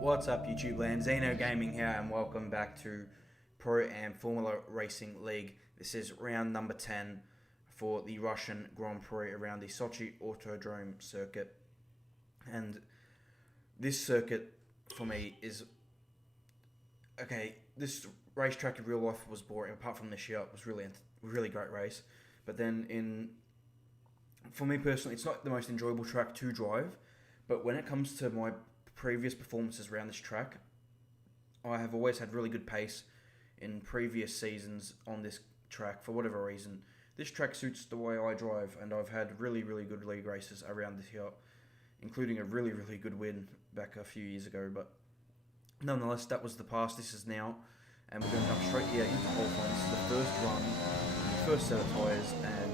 What's up YouTube land, Zeno Gaming here and welcome back to Pro Am Formula Racing League. This is round number 10 for the Russian Grand Prix around the Sochi Autodrome circuit. And this circuit for me is, okay, this racetrack in real life was boring, apart from this year it was really great race. But then for me personally, it's not the most enjoyable track to drive, but when it comes to my previous performances around this track, I have always had really good pace in previous seasons on this track for whatever reason. This track suits the way I drive, and I've had really good league races around this year, including a really good win back a few years ago. But nonetheless, that was the past. This is now, and we're going to jump straight here into qualifying. This is the first run, the first set of tyres, and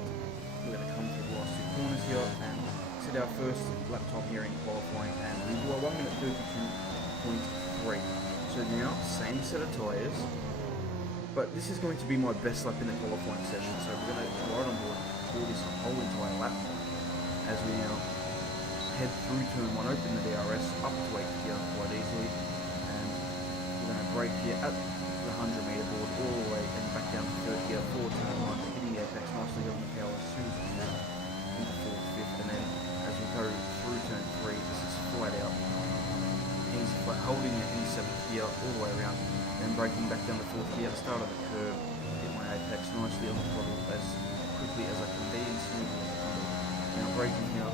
we're going to come through the last two corners here and set our first lap time here in qualifying, and we do a 1 minute 32.3. So now, same set of tyres, but this is going to be my best lap in the qualifying session, so we're going to ride on board for this whole entire lap as we now head through turn 1, open the DRS up to 8th gear quite easily, and we're going to brake here at the 100 metre board all the way and back down to 3rd gear for turn 1, hitting the apex nicely on the power as soon as we can into 4th, 5th, and then as we go through turn 3, this is flat out easy, flat, holding it in 7th gear all the way around, then braking back down to 4th gear, start of the curve, hit my apex nicely on the throttle as quickly as I can be and smoothly as I can be. Now braking here,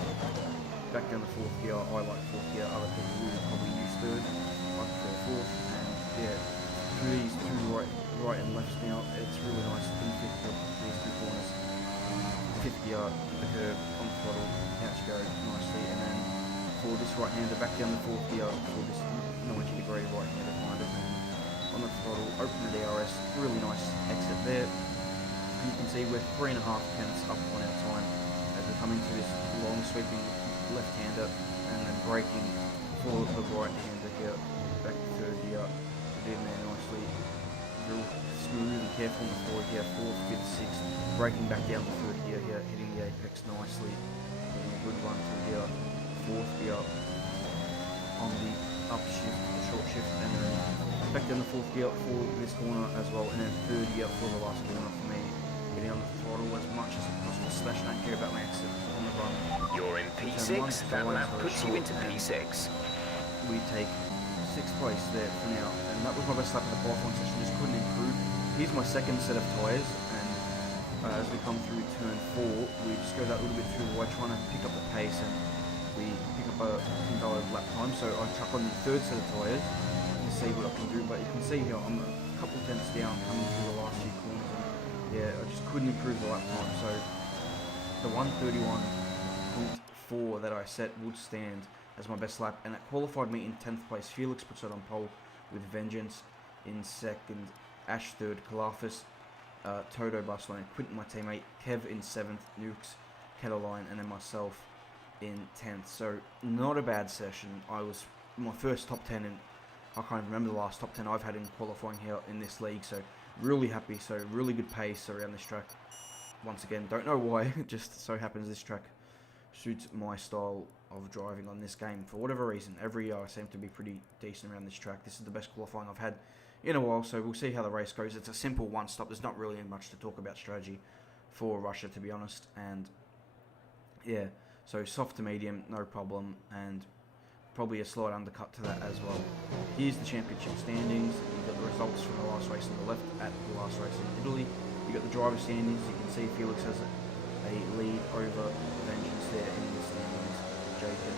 back down to 4th gear, I like 4th gear, other people would probably use 3rd, I prefer 4th, and yeah, through these two right and lefts now, it's really nice in 5th gear, these two corners. 5th gear, the curve on the throttle, out you go nicely, and then for this right hander, back down the 4th gear for this 90-degree right hander kind of, and on the throttle, open the DRS, really nice exit there. And you can see we're 3.5 tenths up on our time as we come into this long sweeping left hander, and then braking for the right hander here, back to 3rd gear, get in there nicely, real smooth and careful on the forward gear, 4th, 5th, 6th, braking back down to 3rd gear here, hitting the apex nicely, getting a good run through here, 4th gear on the upshift, the short shift, and then back down the 4th gear for this corner as well, and then 3rd gear for the last corner for me, getting on the throttle as much as possible, slash don't care about my exit on the run. You're in P6, that lap puts you into P6. We take 6th place there for now, and that was my best lap in the qualifying session, just couldn't improve. Here's my second set of tyres, and as we come through turn 4, we just go that little bit too wide, trying to pick up the pace, and we pick up a invalid lap time, so I chuck on the 3rd set of tyres to see what I can do, but you can see here I'm a couple tenths down coming through the last few corners, and yeah, I just couldn't improve the lap time, so the 131.4 that I set would stand as my best lap, and that qualified me in 10th place. Felix puts it on pole with Vengeance in 2nd, Ash 3rd, Kalafis, Toto Barcelona, Quinton my teammate, Kev in 7th, Nukes, Cataline, and then myself in 10th. So not a bad session. I was my first top 10, and I can't remember the last top 10 I've had in qualifying here in this league, so really happy. So really good pace around this track. Once again, don't know why, it just so happens this track suits my style of driving on this game for whatever reason. Every year I seem to be pretty decent around this track. This is the best qualifying I've had in a while, so we'll see how the race goes. It's a simple one stop. There's not really much to talk about strategy for Russia, to be honest, and yeah, so soft to medium, no problem, and probably a slight undercut to that as well. Here's the championship standings. You've got the results from the last race on the left at the last race in Italy. You've got the driver standings. You can see Felix has a lead over Vengeance there in the standings. Jacob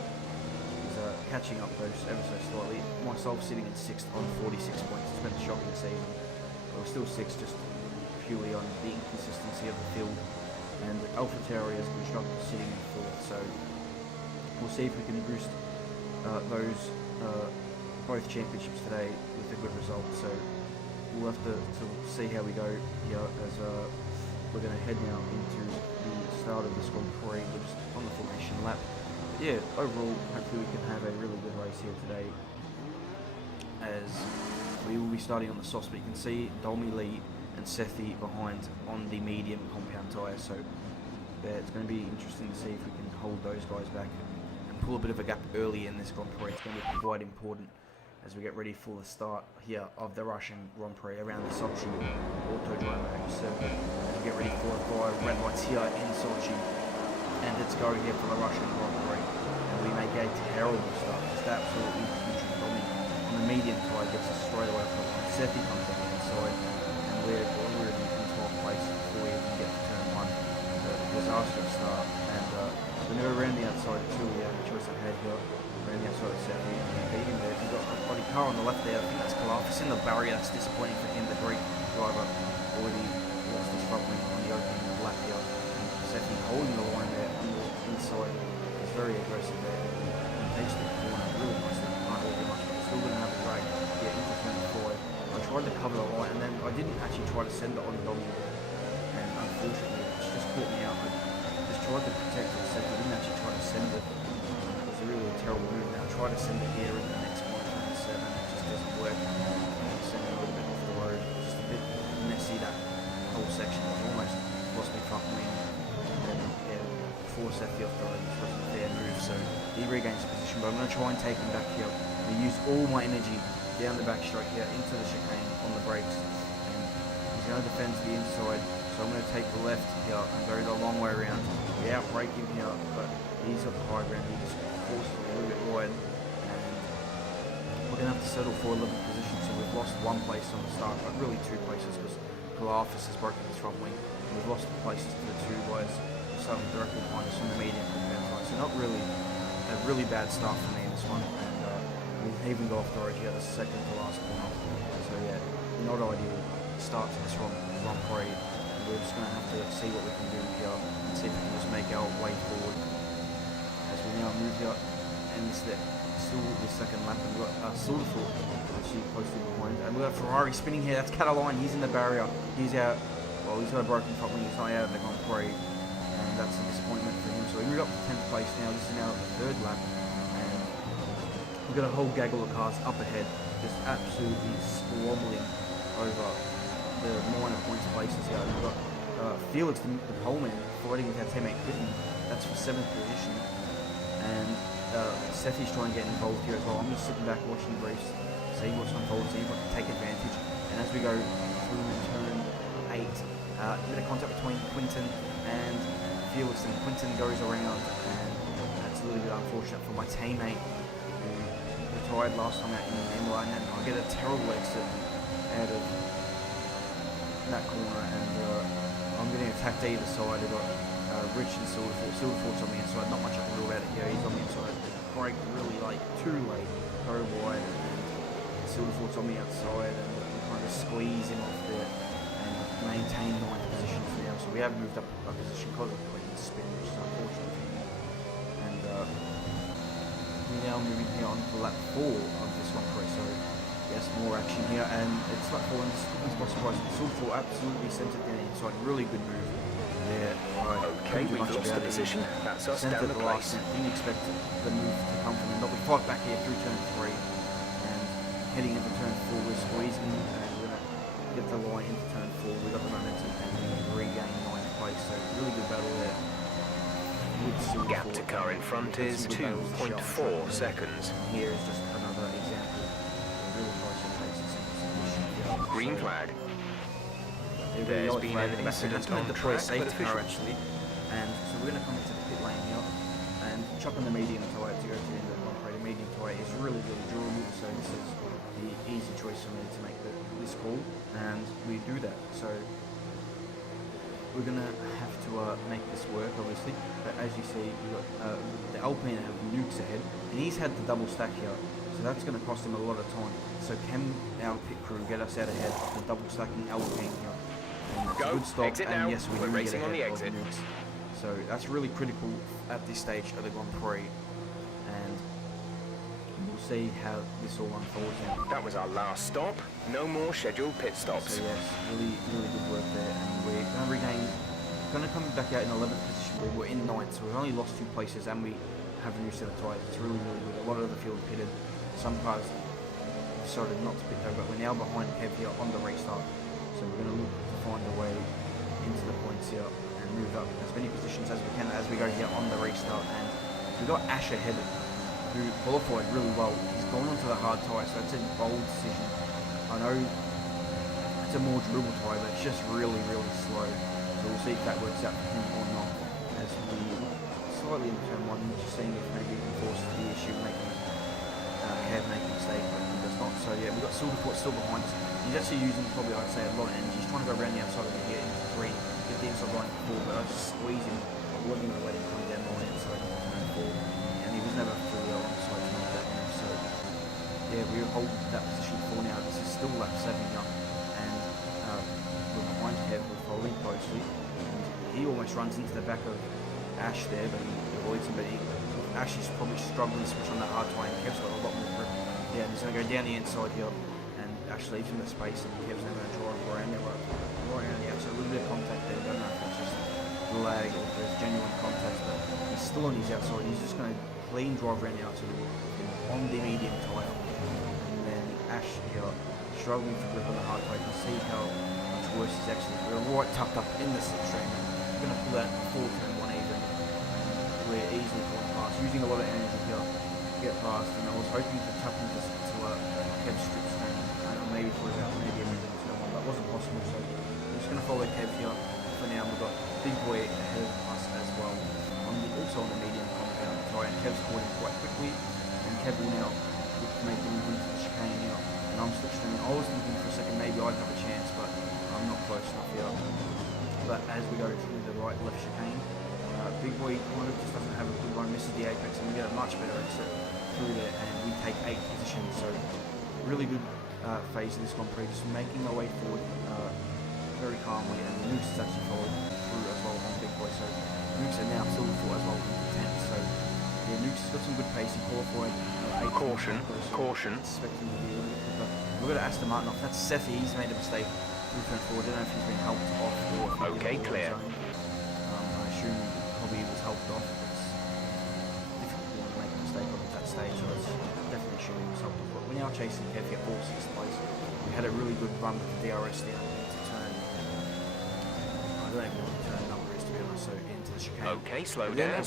is catching up those ever so slightly. Myself sitting in 6th on 46 points. It's been a shocking season. But we're still 6th just purely on the inconsistency of the field. And Alpha Tauri is constructed sitting in 4th. So we'll see if we can boost those both championships today with a good result. So we'll have to see how we go here as we're going to head now into the start of this Grand Prix. We're just on the formation lap. But yeah, overall, hopefully we can have a really good race here today, as we will be starting on the softs, but you can see Dolmy Lee and Sethi behind on the medium compound tyre, so yeah, it's going to be interesting to see if we can hold those guys back and pull a bit of a gap early in this Grand Prix. It's going to be quite important as we get ready for the start here of the Russian Grand Prix around the Sochi Autodrome circuit. As we get ready for the 5 red lights here in Sochi, and it's going here for the Russian Grand Prix. And we make a terrible start, just absolutely putrid on the medium tire, gets us straight away from Sethi comes on the inside, and we're already in 12th place before we even get to turn 1. So a disastrous start, and we're going to go around the outside too. We have a choice ahead here. Around the outside of Sethi, and beating there. We've got a body car on the left there. I think that's PAFR in the barrier. That's disappointing for him. The Greek driver already lost his front wing on the opening lap here. And Sethi holding the line there on the inside. He's very aggressive there. He takes the corner really nicely. Can't really do much, but still going to have a drag here into turn 4. I tried to cover the line, and then I didn't actually try to send it on W. And unfortunately, it's just caught me out. I just tried to protect it. Sethi didn't actually try to send it. Really a terrible move. Now try to send it here in the next one, turn 7, it just doesn't work. Send it a little bit off the road, just a bit messy, that whole section. I've almost lost my front wing, and then force Sethi off the road, which wasn't a fair move, so he regains position, but I'm going to try and take him back here. I use all my energy down the back straight here into the chicane on the brakes, and he's going to defend to the inside, so I'm going to take the left here and go the long way around. We outbrake him here, but he's got the high ground. He just forces it a little bit wide, and we're going to have to settle for 11th position. So we've lost 1 place on the start, but really 2 places because PAFR has broken his front wing. And we've lost places to the 2 guys starting directly behind us on the medium. So not really a really bad start for me in this one, and we even go off the road here, the second to last corner. So yeah, not ideal start to this Grand Prix. We're just going to have to see what we can do here and see if we can just make our way forward. As we now move here, and it's still the second lap, and we've got Silverfoot actually closely behind. And we've got Ferrari spinning here, that's Catalan, he's in the barrier. He's out, well, he's got a broken front wing, he's not out of the Grand Prix. And that's a disappointment for him. So we moved up to 10th place now, this is now the 3rd lap. And we've got a whole gaggle of cars up ahead, just absolutely squabbling over the minor points places here. We've got Felix, the poleman, fighting with our teammate Quinton. That's for 7th position. And Sethi's trying to get involved here as well. I'm just sitting back watching the race, see what's unfolding, see if I can take advantage. And as we go through turn 8, a bit of contact between Quinton and Felix, and Quinton goes around, and that's a little bit unfortunate for my teammate who retired last time out in the Imola, and I get a terrible exit out of that corner, and I'm getting attacked either side. I've got Rich and Silverfoot's on the inside, not much I can do about it here. He's on the inside, brake really late, too late, very wide, and Silverfoot's on the outside, and we're trying to squeeze him off there and maintain 9th position for now. So we have moved up a position because of Quentin's spin, which is unfortunate for him. And we're now moving here on to lap 4 of this Grand Prix. So yes, more action here, and it's lap 4, and it's by surprise. Silverfoot absolutely sent it down the inside, really good move. Yeah, okay, we've lost the position. That's us down the place. Didn't expect the move to come from him, but we fight back here through turn 3, and heading into turn 4, we're squeezing, and we're going to get the line into turn 4. We got the momentum, and we regain 9th place. So really good battle there. Gap to car in front is 2.4 seconds. Here is just another example of really close. Green flag. There's been an incident on track, safety car actually, and so we're going to come into the pit lane here and chuck on the medium tyre to go to the end of the Grand Prix. The medium tyre is really durable, so this is the easy choice for me to make this call, and we do that. So we're going to have to make this work, obviously, but as you see, we've got the Alpine have nukes ahead, and he's had the double stack here, so that's going to cost him a lot of time. So can our pit crew get us out ahead the double stacking Alpine here? Go, good stop, exit and now. yes, We're racing on the exit. So that's really critical at this stage of the Grand Prix, and we'll see how this all unfolds now. That was our last stop. No more scheduled pit stops. So yes, really good work there, and we're going to come back out in 11th position. We're in 9th, so we've only lost 2 places, and we have a new set of tyres. It's really good. A lot of the field pitted. Some cars decided not to pit though, but we're now behind Kev here on the restart. So we're going to look to find a way into the points here and move up as many positions as we can as we go here on the restart. And we've got Ash ahead, who qualified really well. He's gone onto the hard tyre, so that's a bold decision. I know it's a more durable tyre, but it's just really, really slow. So we'll see if that works out for him or not. As we slightly into turn one, just seeing if maybe he can force the issue, making Kev make a mistake, but he does not. So yeah, we've got Silverfoot still behind us. He's actually using probably, I'd say, a lot of energy. He's trying to go around the outside of the get into 3, get the inside line 4, but I just squeeze him. I wasn't going to let him come down my inside turn 4, and he was never fully well on the side to make that move. So yeah, we hold that position for now. This is still lap 7 young, and we're behind Kev, we're following closely. And he almost runs into the back of Ash there, but he avoids him. But Ash is probably struggling to switch on that hard tyre, and Kev's got a lot more grip. Yeah, and he's going to go down the inside here, and Ash leaves him the space, and Kev's now going to draw him around there, right around the outside. A little bit of contact there. I don't know if it's just lag or if there's genuine contact, but he's still on his outside. He's just going to clean drive around the outside on the medium tyre. And then Ash here struggling for grip on the hard tyre. You can see how much worse he's actually. We're right tucked up in the slipstream. We're going to pull that 4 turn 1 even. And we're easily going past, using a lot of energy here to get past. And I was hoping to tuck him to Kev's slipstream and maybe for about maybe a minute or so. That wasn't possible, so we're just going to follow Kev here. For now, we've got Big Boy ahead of us as well. Also on the medium compound tyre, and Kev's caught him quite quickly. And Kev will now look to make the move into the chicane here. And I'm slipstreaming. I was thinking for a second maybe I'd have a chance, but I'm not close enough here. But as we go through the right left chicane, Big Boy kind of just doesn't have a good run, misses the apex, and we get a much better exit through there, and we take 8th position. So really good phase of this Grand Prix, just making our way forward very calmly, and Nukes is actually followed through as well on Big Boy. So Nukes are now Silverfoot as well into 10th. So yeah, Nukes has got some good pace. He qualified 8th. Caution. Expecting to be a little bit quicker. We've got to Aston Martin off. That's Sethi. He's made a mistake through turn 4. I don't know if he's been helped off or if Okay, clear. I assume probably he was helped off. It's difficult to make a mistake at that stage, so it's definitely assuming he was helped off. But we're now chasing Kev here for 6th place. We had a really good run with the DRS down into turn. I don't even know what the turn number is, to be honest, so into the chicane. Okay, slow down.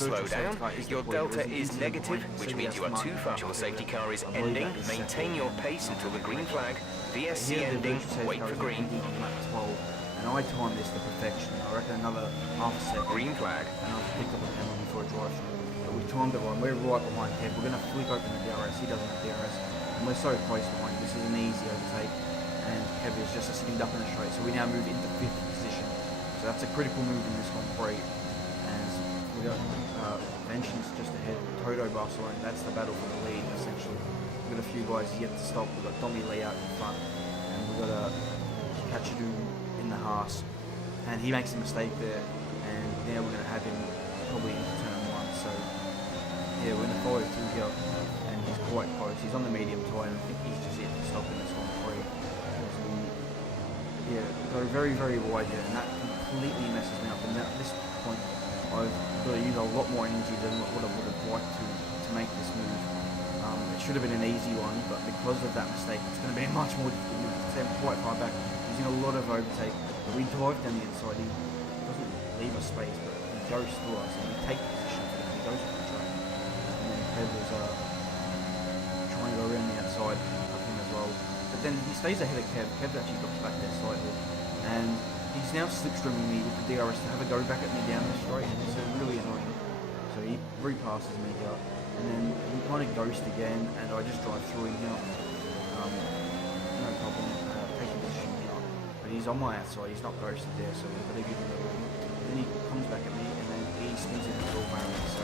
Your delta is negative, which means you are too far. Your safety car is ending. Maintain your pace until the green flag. VSC ending. Wait for green. On lap 12, and I timed this to perfection. I reckon another half a second. Green flag. And I've picked up a penalty for a drive through. But we've timed it wrong. We're right behind Kev. We're going to flick open the DRS. He doesn't have DRS. And we're so close behind. This is an easy overtake. And Kev is just a second up in the straight. So we now move into 5th position. So that's a critical move in this Grand Prix. And we got Vengeance just ahead. Toto Barcelona. That's the battle for the lead, essentially. We've got a few guys yet to stop. We've got Domi Lee out in front. And we've got Kachadu in the Haas. And he makes a mistake there. And now we're going to have him probably into turn 1. So yeah, we're going to follow through here. And he's quite close. He's on the medium tyre. And I think he's just yet to stop in this Grand Prix. Yeah, go very, very wide here, and that completely messes me up. And at this point, I've got to use a lot more energy than what I would have liked to make this move. It should have been an easy one, but because of that mistake, it's going to be much more difficult. It's quite far back, using a lot of overtake. But we dive down the inside. He doesn't leave us space, but he goes through us, and we take position. He goes for the track, and then Kev was trying to go around the outside of him as well. But then he stays ahead of Kev. Kev's actually drops back there slightly. And he's now slipstreaming me with the DRS to have a go back at me down the straight. And it's really annoying. So he repasses me here. And then we kind of ghost again. And I just drive through him here. No problem. Taking position here. But he's on my outside. He's not ghosted there. So we've got to give him a room. Then he comes back at me. And then he spins into the door barrier. So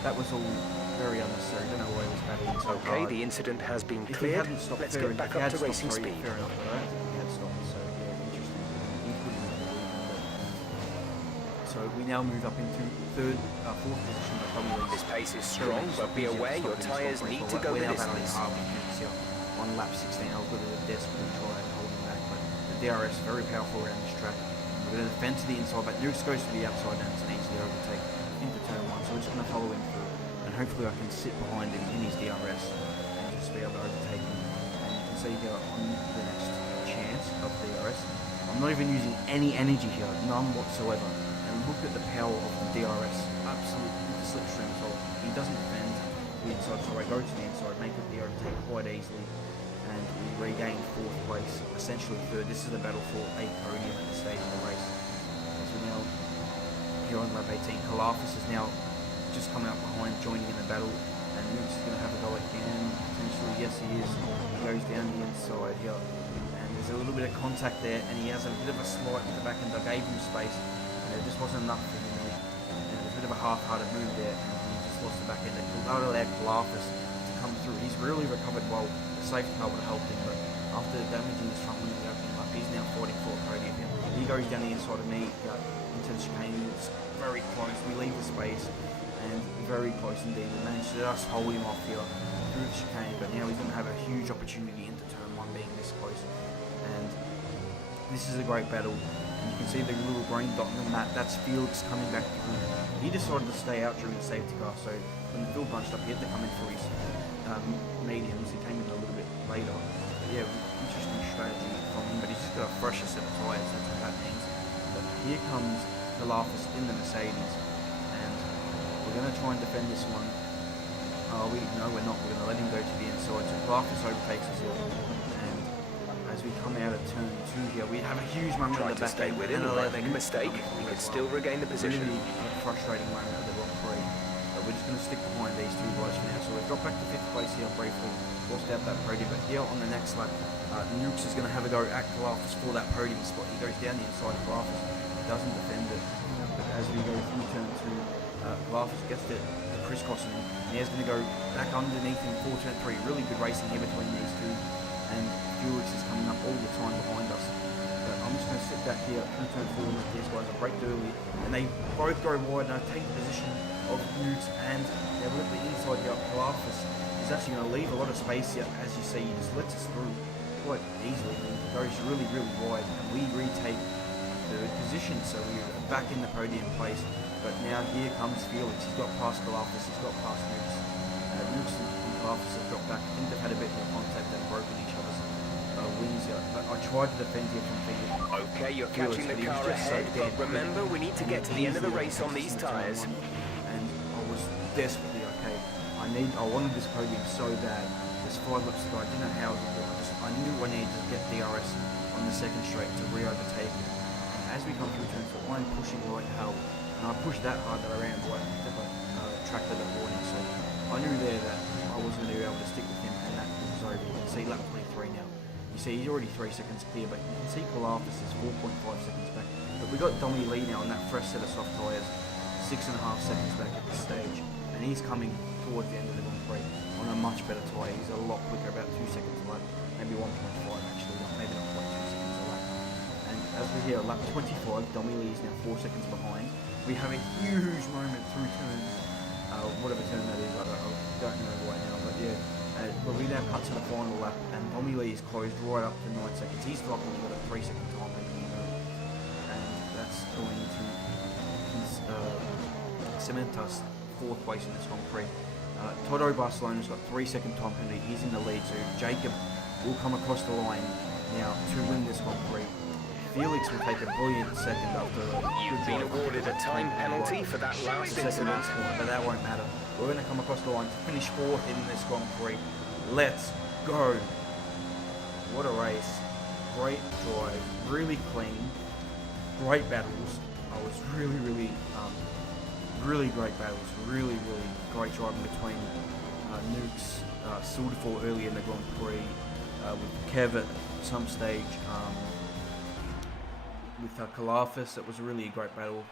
that was all very unnecessary. I don't know why he was battling so Okay, hard. the incident has been If cleared. Stopped, Let's get back up to racing sorry, speed. Fair enough, but I don't think he had stopped, so yeah, interesting. He couldn't have believed it. So we now move up into 4th position, but probably This pace is strong, but be aware your tyres need to go the distance. On lap 16, I was going to desperately try and hold him back, but the DRS is very powerful around this track. We're going to defend to the inside, but Nukes goes to the outside, and it's an easy overtake into turn 1, so we're just going to follow him through. And hopefully I can sit behind him in his DRS and just be able to overtake him. And you can see here on the next chance of DRS, I'm not even using any energy here, none whatsoever. And look at the power of the DRS, absolutely with the slipstream. So he doesn't defend, we the inside, so I go to the inside, make it the overtake quite easily, and we regain 4th place, essentially 3rd. This is the battle for a podium at this stage of the race. As we now, here on lap 18, Kalafis is now just coming up behind, joining in the battle, and Nukes is going to have a go again, potentially. Yes, he is. He goes down the inside here, and there's a little bit of contact there, and he has a bit of a slide at the back end. I gave him space, and it just wasn't enough for him, and it was a bit of a half-hearted move there, and he just lost the back end. It allowed Kalafis to come through. He's really recovered well. The safety car would have helped him, but after damaging his front wing in the opening lap, he's now fighting for a podium. He goes down the inside of me into the chicane. It's very close. We leave the space, and very close indeed. We managed to just hold him off here through the chicane, but now he's going to have a huge opportunity into turn 1 being this close. And this is a great battle. And you can see the little green dot on the map. That's Felix coming back through. He decided to stay out during the safety car, so when the field bunched up, he had to come in for his mediums. He came in a little bit later. But yeah, interesting strategy from him, but he's just got a fresher set of tyres, that's what that means. But here comes the Lafis in the Mercedes, and we're going to try and defend this one. No, we're not. We're going to let him go to the inside. So Lafis overtakes us here, and as we come out of turn 2 here, we have a huge moment at the back end. With him, make a mistake, he could still regain the position. Really frustrating moment at the Grand Prix. But we're just going to stick behind these 2 guys for now. So we've dropped back to 5th place here briefly, lost out that podium. But here on the next lap, Nukes is going to have a go at Kalafis for that podium spot. He goes down the inside of Kalafis, doesn't defend it. But as we go through turn 2, Kalafis gets the crisscross on him. And he's going to go back underneath him for turn 3. Really good racing here between these 2. And Felix is coming up all the time behind us. But I'm just going to sit back here through turn 4 with these guys. I braked early, and they both go wide, and I take the position of Nukes, and they're with the inside here. Kalafis is actually going to leave a lot of space here. As you see, he just lets us through quite easily. He goes really, really wide, and we retake the position, so we're back in the podium place. But now here comes Felix. He's got past Kalafis, he's got past Nukes. Nukes and Kalafis have dropped back. I think they've had a bit more contact and broken each other's wings here. But I tried to defend here from Felix. Okay, you're catching the car ahead, but remember, we need to get to the end of the race on these tyres. And I was desperately okay. I wanted this podium so bad. There's 5 laps to go. I didn't know how it would go. I knew I needed to get DRS on the second straight to re-overtake him. And as we come through turn 4, I'm pushing like hell. And I pushed that hard that I ran right into the tractor that warning. So I knew there that I wasn't going to be able to stick with him, and that was over. You can see lap 23 now. You see he's already 3 seconds clear, but you can see Kalafis is 4.5 seconds back. But we got Dommy Lee now on that fresh set of soft tyres, 6.5 seconds back at this stage. And he's coming towards the end of the Grand Prix on a much better tyre. He's a lot quicker, about 2 seconds lap, maybe 1.5 actually, maybe not quite 2 seconds a lap. And as we're here, lap 25, Dommy Lee is now 4 seconds behind. We have a huge moment through turn, whatever turn that is, I don't know right now, but yeah. But we now cut to the final lap, and Dommy Lee is closed right up to 9 seconds. He's luckily got a 3 second time limit, and that's going to cement us 4th place in this Grand Prix. Toto Barcelona's got 3 second time penalty. He's in the lead, so Jacob will come across the line now to win this Grand Prix. Felix will take a brilliant second after You've been awarded a time penalty for that last incident. But that won't matter. We're going to come across the line to finish 4th in this Grand Prix. Let's go. What a race. Great drive. Really clean. Great battles. I was really great battles. Really great driving between Nukes, Silderfall early in the Grand Prix, with Kev at some stage, with Kalafis. It was really a great battle.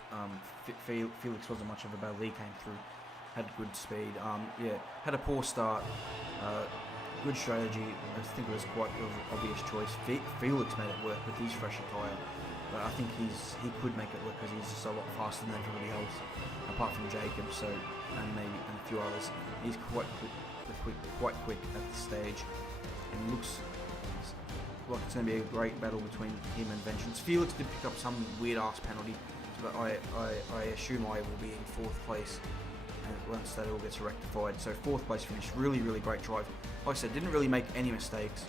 Felix wasn't much of a battle. He came through, had good speed. Had a poor start. Good strategy. I think it was quite an obvious choice. Felix made it work with his fresher tyre, but I think he could make it work because he's just a lot faster than everybody else, apart from Jacob. So and a few others. He's quite quick at this stage, and looks like it's going to be a great battle between him and Vengeance. Felix did pick up some weird ass penalty, but I assume I will be in 4th place once that all gets rectified. So 4th place finish, really great drive. Like I said, didn't really make any mistakes,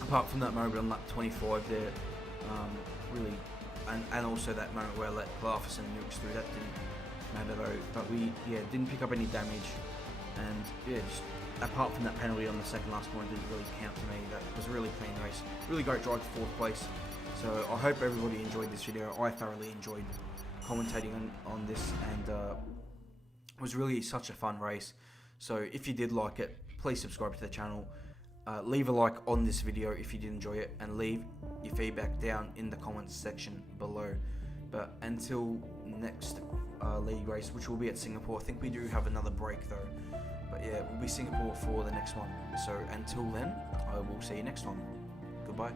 apart from that moment on lap 25 there, really, and also that moment where I let Kalafis and Nukes through. That didn't matter though, but we didn't pick up any damage. And yeah, just apart from that penalty on the second last corner, didn't really count to me. That was a really clean race, really great drive to 4th place. So I hope everybody enjoyed this video. I thoroughly enjoyed commentating on this, and it was really such a fun race. So if you did like it, please subscribe to the channel. Leave a like on this video if you did enjoy it, and leave your feedback down in the comments section below. But until next league race, which will be at Singapore, I think we do have another break though. But yeah, we'll be Singapore for the next one. So until then, I will see you next one. Goodbye.